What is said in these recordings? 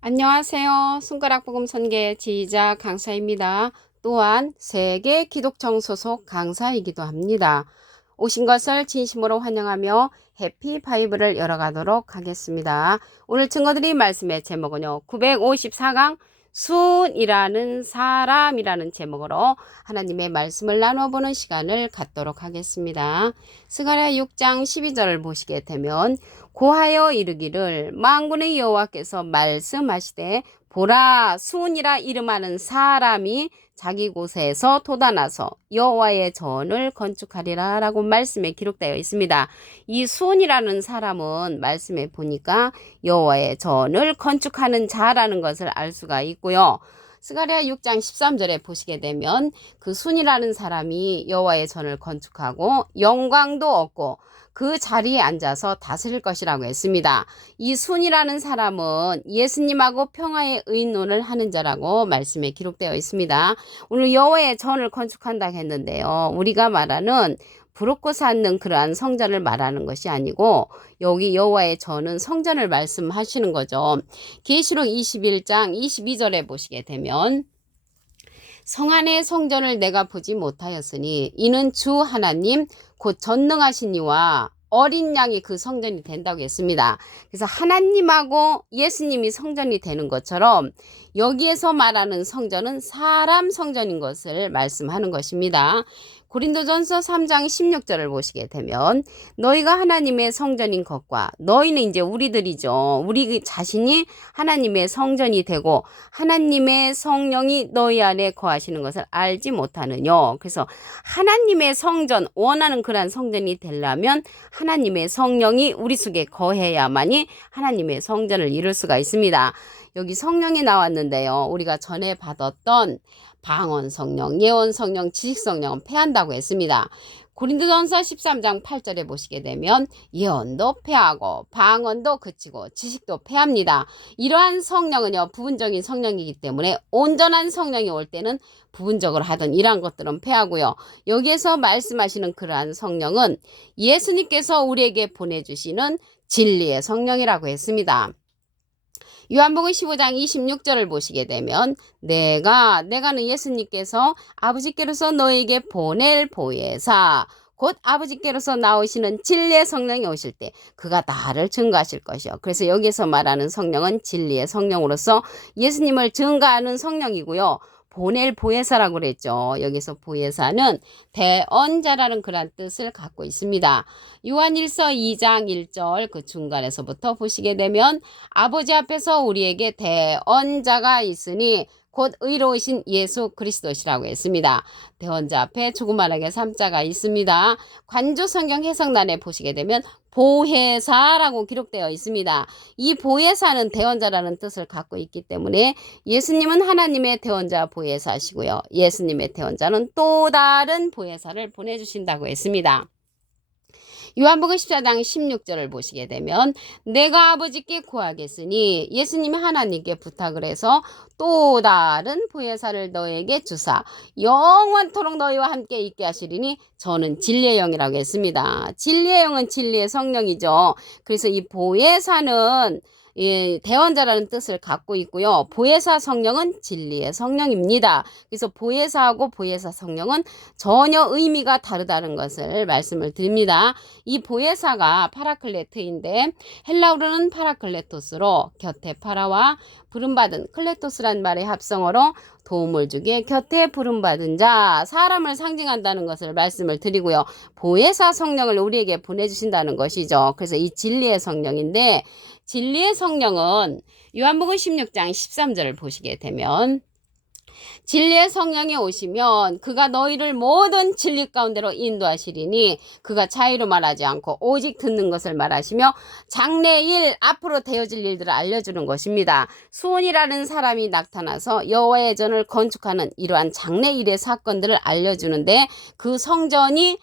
안녕하세요. 손가락 복음 선계 지휘자 강사입니다. 또한 세계 기독청 소속 강사이기도 합니다. 오신 것을 진심으로 환영하며 해피 바이블을 열어가도록 하겠습니다. 오늘 증거드릴 말씀의 제목은요. 954강 순이라는 사람이라는 제목으로 하나님의 말씀을 나눠보는 시간을 갖도록 하겠습니다. 스가랴 6장 12절을 보시게 되면 고하여 이르기를 만군의 여호와께서 말씀하시되 보라 순이라 이름하는 사람이 자기 곳에서 돋아나서 여호와의 전을 건축하리라 라고 말씀에 기록되어 있습니다. 이 순이라는 사람은 말씀에 보니까 여호와의 전을 건축하는 자라는 것을 알 수가 있고요. 스가랴 6장 13절에 보시게 되면 그 순이라는 사람이 여호와의 전을 건축하고 영광도 얻고 그 자리에 앉아서 다스릴 것이라고 했습니다. 이 순이라는 사람은 예수님하고 평화의 의논을 하는 자라고 말씀에 기록되어 있습니다. 오늘 여호와의 전을 건축한다 했는데요. 우리가 말하는 부럽고 쌓는 그러한 성전을 말하는 것이 아니고 여기 여호와의 전은 성전을 말씀하시는 거죠. 계시록 21장 22절에 보시게 되면 성 안의 성전을 내가 보지 못하였으니 이는 주 하나님 곧 전능하신 이와 어린 양이 그 성전이 된다고 했습니다. 그래서 하나님하고 예수님이 성전이 되는 것처럼 여기에서 말하는 성전은 사람 성전인 것을 말씀하는 것입니다. 고린도전서 3장 16절을 보시게 되면 너희가 하나님의 성전인 것과 너희는 이제 우리들이죠. 우리 자신이 하나님의 성전이 되고 하나님의 성령이 너희 안에 거하시는 것을 알지 못하느뇨. 그래서 하나님의 성전, 원하는 그러한 성전이 되려면 하나님의 성령이 우리 속에 거해야만이 하나님의 성전을 이룰 수가 있습니다. 여기 성령이 나왔는데요. 우리가 전에 받았던 방언 성령, 예언 성령, 지식 성령은 패한다고 했습니다. 고린도전서 13장 8절에 보시게 되면 예언도 패하고 방언도 그치고 지식도 패합니다. 이러한 성령은요 부분적인 성령이기 때문에 온전한 성령이 올 때는 부분적으로 하던 이러한 것들은 패하고요. 여기에서 말씀하시는 그러한 성령은 예수님께서 우리에게 보내주시는 진리의 성령이라고 했습니다. 요한복음 15장 26절을 보시게 되면 내가는 예수님께서 아버지께로서 너에게 보낼 보혜사 곧 아버지께로서 나오시는 진리의 성령이 오실 때 그가 나를 증거하실 것이요. 그래서 여기서 말하는 성령은 진리의 성령으로서 예수님을 증거하는 성령이고요. 보낼 보혜사라고 그랬죠. 여기서 보혜사는 대언자라는 그런 뜻을 갖고 있습니다. 요한일서 2장 1절 그 중간에서부터 보시게 되면 아버지 앞에서 우리에게 대언자가 있으니 곧 의로우신 예수 그리스도시라고 했습니다. 대언자 앞에 조그만하게 3자가 있습니다. 관조 성경 해석란에 보시게 되면 보혜사라고 기록되어 있습니다. 이 보혜사는 대언자라는 뜻을 갖고 있기 때문에 예수님은 하나님의 대언자 보혜사시고요. 예수님의 대언자는 또 다른 보혜사를 보내주신다고 했습니다. 요한복음 14장 16절을 보시게 되면 내가 아버지께 구하겠으니 예수님이 하나님께 부탁을 해서 또 다른 보혜사를 너에게 주사 영원토록 너희와 함께 있게 하시리니 저는 진리의 영이라고 했습니다. 진리의 영은 진리의 성령이죠. 그래서 이 보혜사는 대언자라는 뜻을 갖고 있고요. 보혜사 성령은 진리의 성령입니다. 그래서 보혜사하고 보혜사 성령은 전혀 의미가 다르다는 것을 말씀을 드립니다. 이 보혜사가 파라클레트인데 헬라어로는 파라클레토스로 곁에 파라와 부름받은 클레토스란 말의 합성어로 도움을 주게 곁에 부름받은 자, 사람을 상징한다는 것을 말씀을 드리고요. 보혜사 성령을 우리에게 보내주신다는 것이죠. 그래서 이 진리의 성령인데 진리의 성령은 요한복음 16장 13절을 보시게 되면 진리의 성령이 오시면 그가 너희를 모든 진리 가운데로 인도하시리니 그가 자유로 말하지 않고 오직 듣는 것을 말하시며 장래일 앞으로 되어질 일들을 알려주는 것입니다. 수온이라는 사람이 나타나서 여호와의 전을 건축하는 이러한 장래일의 사건들을 알려주는데 그 성전이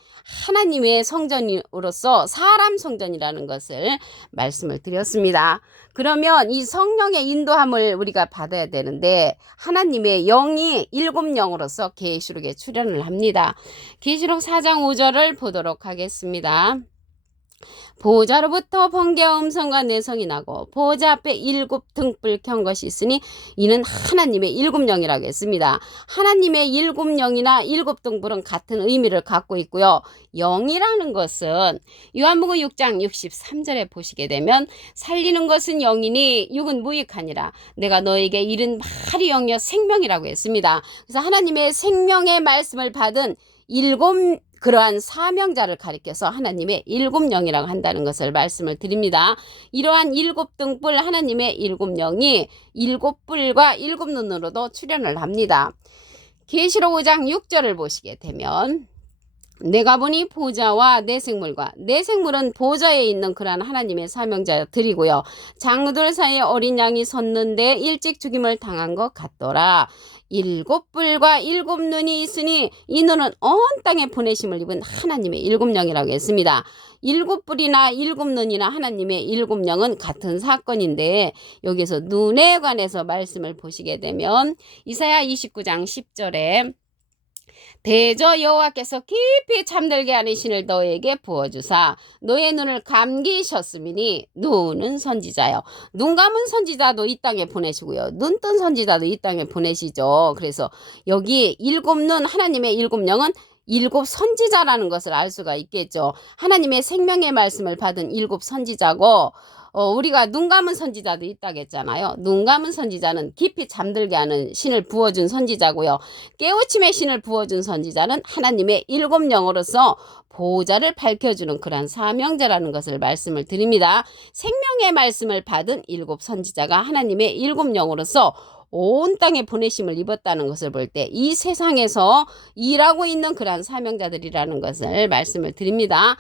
하나님의 성전으로서 사람 성전이라는 것을 말씀을 드렸습니다. 그러면 이 성령의 인도함을 우리가 받아야 되는데 하나님의 영이 일곱 영으로서 계시록에 출현을 합니다. 계시록 4장 5절을 보도록 하겠습니다. 보호자로부터 번개와 음성과 내성이 나고 보호자 앞에 일곱 등불 켠 것이 있으니 이는 하나님의 일곱 영이라고 했습니다. 하나님의 일곱 영이나 일곱 등불은 같은 의미를 갖고 있고요. 영이라는 것은 요한복음 6장 63절에 보시게 되면 살리는 것은 영이니 육은 무익하니라. 내가 너에게 이른 말이 영이여 생명이라고 했습니다. 그래서 하나님의 생명의 말씀을 받은 일곱 그러한 사명자를 가리켜서 하나님의 일곱 영이라고 한다는 것을 말씀을 드립니다. 이러한 일곱 등불 하나님의 일곱 영이 일곱 뿔과 일곱 눈으로도 출현을 합니다. 계시록 5장 6절을 보시게 되면 내가 보니 보좌와 내생물과 내생물은 보좌에 있는 그러한 하나님의 사명자들이고요. 장로들 사이에 어린 양이 섰는데 일찍 죽임을 당한 것 같더라. 일곱 뿔과 일곱 눈이 있으니 이 눈은 온 땅에 보내심을 입은 하나님의 일곱 영이라고 했습니다. 일곱 뿔이나 일곱 눈이나 하나님의 일곱 영은 같은 사건인데 여기서 눈에 관해서 말씀을 보시게 되면 이사야 29장 10절에 대저 여호와께서 깊이 잠들게 하는 신을 너에게 부어주사 너의 눈을 감기셨음이니 눈은 선지자요. 눈 감은 선지자도 이 땅에 보내시고요. 눈 뜬 선지자도 이 땅에 보내시죠. 그래서 여기 일곱 눈 하나님의 일곱 영은 일곱 선지자라는 것을 알 수가 있겠죠. 하나님의 생명의 말씀을 받은 일곱 선지자고 우리가 눈 감은 선지자도 있다고 했잖아요. 눈 감은 선지자는 깊이 잠들게 하는 신을 부어준 선지자고요. 깨우침의 신을 부어준 선지자는 하나님의 일곱 영으로서 보호자를 밝혀주는 그러한 사명자라는 것을 말씀을 드립니다. 생명의 말씀을 받은 일곱 선지자가 하나님의 일곱 영으로서 온 땅에 보내심을 입었다는 것을 볼 때 이 세상에서 일하고 있는 그러한 사명자들이라는 것을 말씀을 드립니다.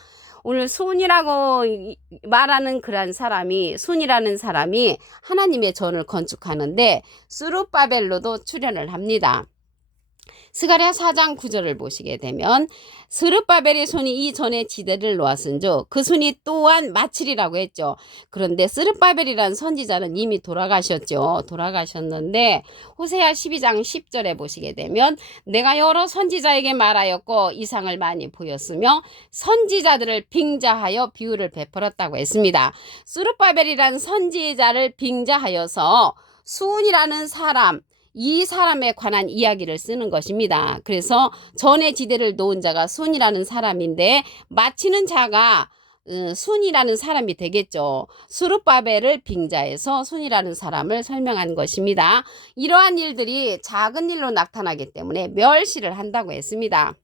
오늘 손이라고 말하는 그런 사람이 손이라는 사람이 하나님의 전을 건축하는데 스룹바벨로도 출연을 합니다. 스가랴 4장 9절을 보시게 되면 스룹바벨의 손이 이 전에 지대를 놓았은즉 그 손이 또한 마치리라고 했죠. 그런데 스룹바벨이라는 선지자는 이미 돌아가셨는데 호세아 12장 10절에 보시게 되면 내가 여러 선지자에게 말하였고 이상을 많이 보였으며 선지자들을 빙자하여 비유를 베풀었다고 했습니다. 스룹바벨이라는 선지자를 빙자하여서 수은이라는 사람 이 사람에 관한 이야기를 쓰는 것입니다. 그래서 전에 지대를 놓은 자가 순이라는 사람인데 마치는 자가 순이라는 사람이 되겠죠. 스룹바벨을 빙자해서 순이라는 사람을 설명한 것입니다. 이러한 일들이 작은 일로 나타나기 때문에 멸시를 한다고 했습니다.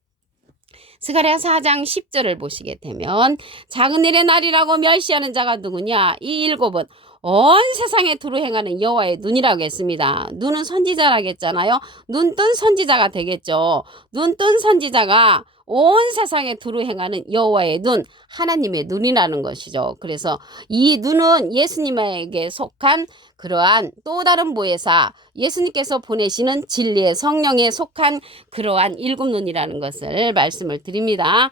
스가랴 4장 10절을 보시게 되면 작은 일의 날이라고 멸시하는 자가 누구냐? 이 일곱은 온 세상에 두루 행하는 여호와의 눈이라고 했습니다. 눈은 선지자라겠잖아요. 눈 뜬 선지자가 되겠죠. 눈 뜬 선지자가 온 세상에 두루 행하는 여호와의 눈, 하나님의 눈이라는 것이죠. 그래서 이 눈은 예수님에게 속한 그러한 또 다른 보혜사, 예수님께서 보내시는 진리의 성령에 속한 그러한 일곱 눈이라는 것을 말씀을 드립니다.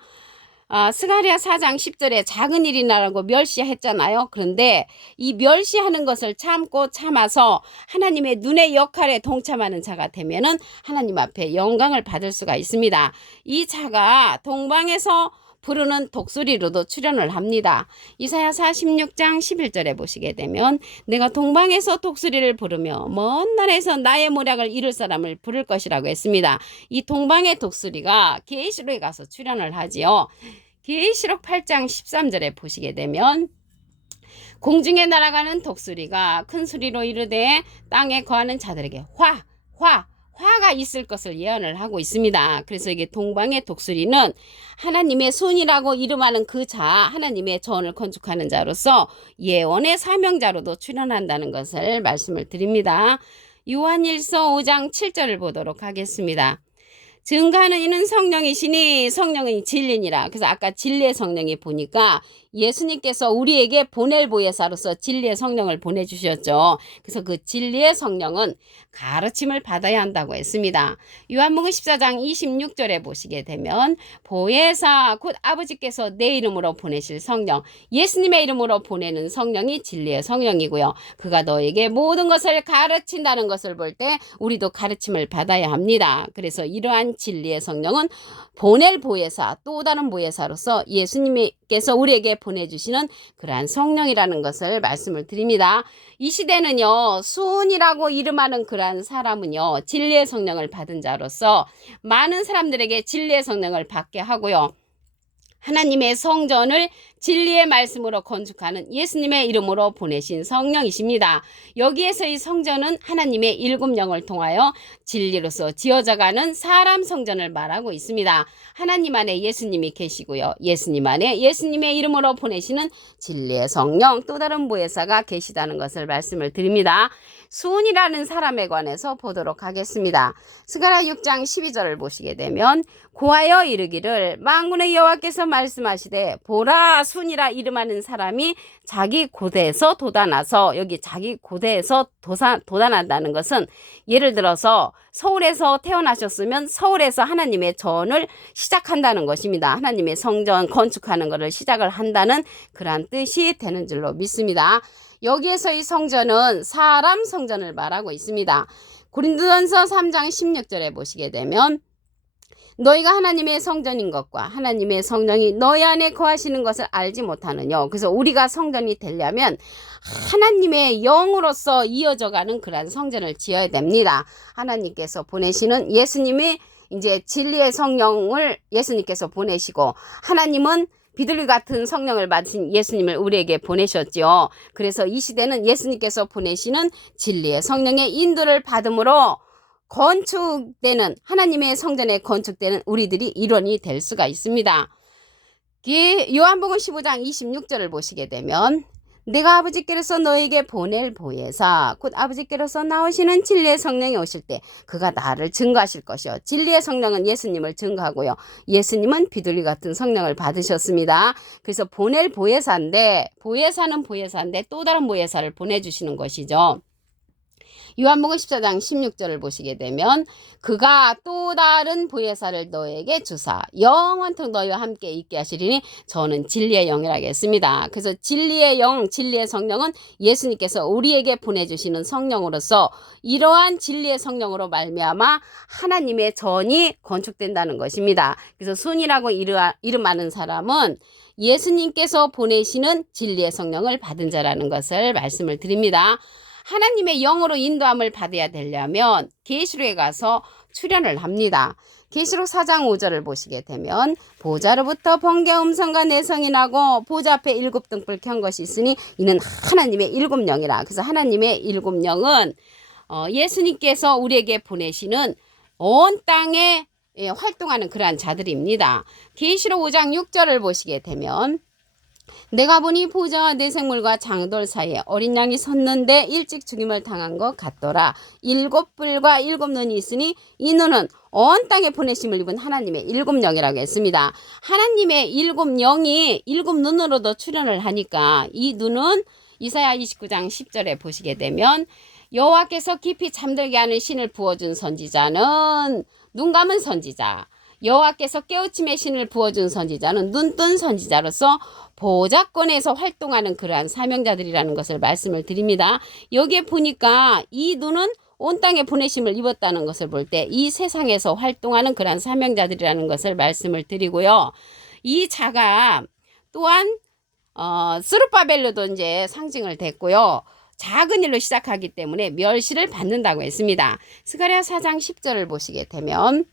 스가랴 4장 10절에 작은 일이나라고 멸시했잖아요. 그런데 이 멸시하는 것을 참고 참아서 하나님의 눈의 역할에 동참하는 자가 되면은 하나님 앞에 영광을 받을 수가 있습니다. 이 자가 동방에서 부르는 독수리로도 출연을 합니다. 이사야 46장 11절에 보시게 되면 내가 동방에서 독수리를 부르며 먼 나라에서 나의 모략을 이룰 사람을 부를 것이라고 했습니다. 이 동방의 독수리가 계시록에 가서 출연을 하지요. 계시록 8장 13절에 보시게 되면 공중에 날아가는 독수리가 큰 소리로 이르되 땅에 거하는 자들에게 화가 있을 것을 예언을 하고 있습니다. 그래서 이게 동방의 독수리는 하나님의 손이라고 이름하는 그 자, 하나님의 전을 건축하는 자로서 예언의 사명자로도 출연한다는 것을 말씀을 드립니다. 요한일서 5장 7절을 보도록 하겠습니다. 증거하는 이는 성령이시니 성령은 진리니라. 그래서 아까 진리의 성령이 보니까 예수님께서 우리에게 보낼 보혜사로서 진리의 성령을 보내주셨죠. 그래서 그 진리의 성령은 가르침을 받아야 한다고 했습니다. 요한복음 14장 26절에 보시게 되면 보혜사 곧 아버지께서 내 이름으로 보내실 성령, 예수님의 이름으로 보내는 성령이 진리의 성령이고요. 그가 너에게 모든 것을 가르친다는 것을 볼 때 우리도 가르침을 받아야 합니다. 그래서 이러한 진리의 성령은 보낼 보혜사, 또 다른 보혜사로서 예수님께서 우리에게 보내주시는 그러한 성령이라는 것을 말씀을 드립니다. 이 시대는요, 수은이라고 이름하는 그러한 사람은요, 진리의 성령을 받은 자로서 많은 사람들에게 진리의 성령을 받게 하고요, 하나님의 성전을 진리의 말씀으로 건축하는 예수님의 이름으로 보내신 성령이십니다. 여기에서 이 성전은 하나님의 일곱 영을 통하여 진리로서 지어져가는 사람 성전을 말하고 있습니다. 하나님 안에 예수님이 계시고요, 예수님 안에 예수님의 이름으로 보내시는 진리의 성령, 또 다른 보혜사가 계시다는 것을 말씀을 드립니다. 수은이라는 사람에 관해서 보도록 하겠습니다. 스가랴 6장 12절을 보시게 되면 고하여 이르기를 만군의 여호와께서 말씀하시되 보라, 순이라 이름하는 사람이 자기 고대에서 돋아나서, 여기 자기 고대에서 돋아난다는 것은 예를 들어서 서울에서 태어나셨으면 서울에서 하나님의 전을 시작한다는 것입니다. 하나님의 성전 건축하는 것을 시작을 한다는 그러한 뜻이 되는 줄로 믿습니다. 여기에서 이 성전은 사람 성전을 말하고 있습니다. 고린도전서 3장 16절에 보시게 되면 너희가 하나님의 성전인 것과 하나님의 성령이 너희 안에 거하시는 것을 알지 못하느냐. 그래서 우리가 성전이 되려면 하나님의 영으로서 이어져가는 그런 성전을 지어야 됩니다. 하나님께서 보내시는 예수님이 이제 진리의 성령을 예수님께서 보내시고, 하나님은 비둘기 같은 성령을 받으신 예수님을 우리에게 보내셨죠. 그래서 이 시대는 예수님께서 보내시는 진리의 성령의 인도를 받음으로 건축되는, 하나님의 성전에 건축되는 우리들이 일원이 될 수가 있습니다. 요한복음 15장 26절을 보시게 되면 내가 아버지께로서 너에게 보낼 보혜사 곧 아버지께로서 나오시는 진리의 성령이 오실 때 그가 나를 증거하실 것이요. 진리의 성령은 예수님을 증거하고요, 예수님은 비둘기 같은 성령을 받으셨습니다. 그래서 보낼 보혜사인데, 보혜사는 보혜사인데 또 다른 보혜사를 보내주시는 것이죠. 요한복음 14장 16절을 보시게 되면 그가 또 다른 보혜사를 너에게 주사 영원토록 너희와 함께 있게 하시리니 저는 진리의 영이라고 했습니다. 그래서 진리의 영, 진리의 성령은 예수님께서 우리에게 보내주시는 성령으로서 이러한 진리의 성령으로 말미암아 하나님의 전이 건축된다는 것입니다. 그래서 순이라고 이름하는 사람은 예수님께서 보내시는 진리의 성령을 받은 자라는 것을 말씀을 드립니다. 하나님의 영으로 인도함을 받아야 되려면 계시록에 가서 출현을 합니다. 계시록 4장 5절을 보시게 되면 보좌로부터 번개 음성과 내성이 나고 보좌 앞에 일곱 등불 켠 것이 있으니 이는 하나님의 일곱 영이라. 그래서 하나님의 일곱 영은 예수님께서 우리에게 보내시는 온 땅에 활동하는 그러한 자들입니다. 계시록 5장 6절을 보시게 되면 내가 보니 보좌와 내생물과 장돌 사이에 어린 양이 섰는데 일찍 죽임을 당한 것 같더라. 일곱 뿔과 일곱 눈이 있으니 이 눈은 온 땅에 보내심을 입은 하나님의 일곱 영이라고 했습니다. 하나님의 일곱 영이 일곱 눈으로도 출현을 하니까 이 눈은 이사야 29장 10절에 보시게 되면 여호와께서 깊이 잠들게 하는 신을 부어준 선지자는 눈 감은 선지자, 여호와께서 깨우침의 신을 부어준 선지자는 눈뜬 선지자로서 보좌권에서 활동하는 그러한 사명자들이라는 것을 말씀을 드립니다. 여기에 보니까 이 눈은 온 땅에 보내심을 입었다는 것을 볼 때 이 세상에서 활동하는 그러한 사명자들이라는 것을 말씀을 드리고요. 이 자가 또한 스룹바벨로도 이제 상징을 됐고요. 작은 일로 시작하기 때문에 멸시를 받는다고 했습니다. 스가랴 4장 10절을 보시게 되면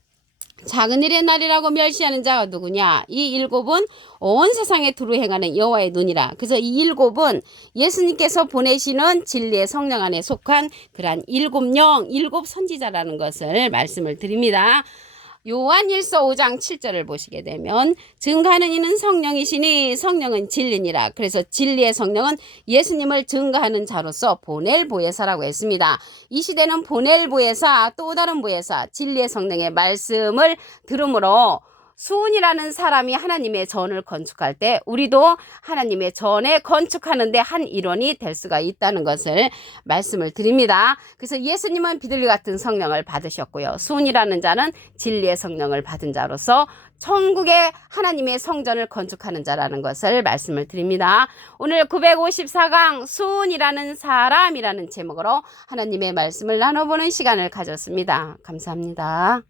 작은 일의 날이라고 멸시하는 자가 누구냐? 이 일곱은 온 세상에 두루 행하는 여호와의 눈이라. 그래서 이 일곱은 예수님께서 보내시는 진리의 성령 안에 속한 그러한 일곱 영, 일곱 선지자라는 것을 말씀을 드립니다. 요한일서 5장 7절을 보시게 되면 증거하는 이는 성령이시니 성령은 진리니라. 그래서 진리의 성령은 예수님을 증거하는 자로서 보낼 보혜사라고 했습니다. 이 시대는 보낼 보혜사, 또 다른 보혜사, 진리의 성령의 말씀을 들음으로 수은이라는 사람이 하나님의 전을 건축할 때 우리도 하나님의 전에 건축하는데 한 일원이 될 수가 있다는 것을 말씀을 드립니다. 그래서 예수님은 비둘기 같은 성령을 받으셨고요, 수은이라는 자는 진리의 성령을 받은 자로서 천국의 하나님의 성전을 건축하는 자라는 것을 말씀을 드립니다. 오늘 954강 수은이라는 사람이라는 제목으로 하나님의 말씀을 나눠보는 시간을 가졌습니다. 감사합니다.